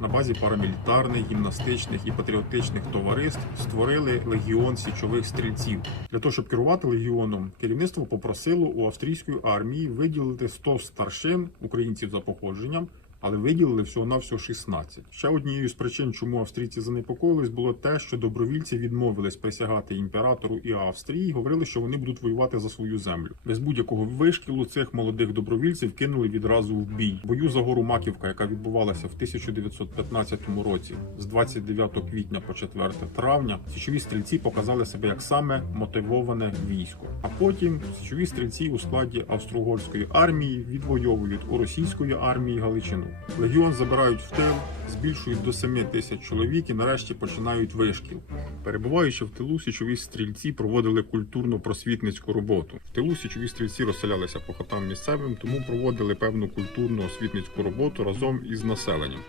на базі парамілітарних, гімнастичних і патріотичних товариств створили легіон січових стрільців. Для того, щоб керувати легіоном, керівництво попросило у австрійської армії виділити 100 старшин українців за походженням. Але виділили всього на всього 16. Ще однією з причин, чому австрійці занепокоїлись, було те, що добровільці відмовились присягати імператору і Австрії, говорили, що вони будуть воювати за свою землю. Без будь-якого вишкілу цих молодих добровільців кинули відразу в бій. Бою за гору Маківка, яка відбувалася в 1915 році, з 29 квітня по 4 травня, січові стрільці показали себе як саме мотивоване військо. А потім січові стрільці у складі австро-угорської армії відвоюють у російської армії Галичину. Легіон забирають в тил, збільшують до 7 тисяч чоловік і нарешті починають вишкіл. Перебуваючи в тилу, січові стрільці проводили культурно-просвітницьку роботу. В тилу січові стрільці розселялися по хатам місцевим, тому проводили певну культурно-освітницьку роботу разом із населенням.